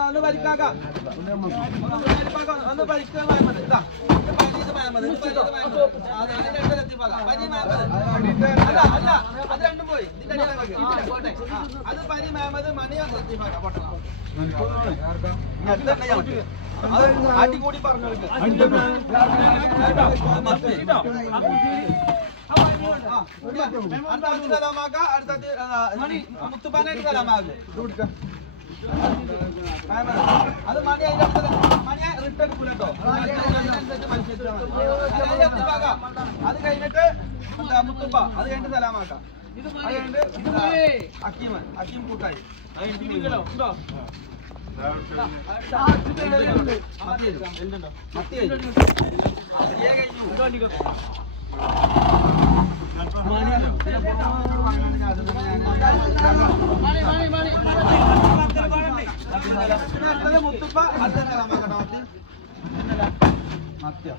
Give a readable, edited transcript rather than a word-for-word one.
ഒന്ന് പരിക്കാക്കാം ഒന്ന് പരിക്കാൻ മതി ഇതാ പനി അല്ല അത് രണ്ടും പോയി അത് പനി മേമത് മണിയാണ് ആട്ടിക്കൂടി പറഞ്ഞു മുത്തുപ്പാനായിട്ട് കലാമാകെ അത് മണി മണിയെ റിട്ടേൺ കൂട്ടോ അത് കഴിഞ്ഞിട്ട് മുത്തുപ്പ അത് കഴിഞ്ഞിട്ട് സലാമാക്കാം അത് കഴിഞ്ഞിട്ട് അക്കീം കൂട്ടായി മുത്തുപ്പ അത് സലാമാക്കട്ടോ മത്യ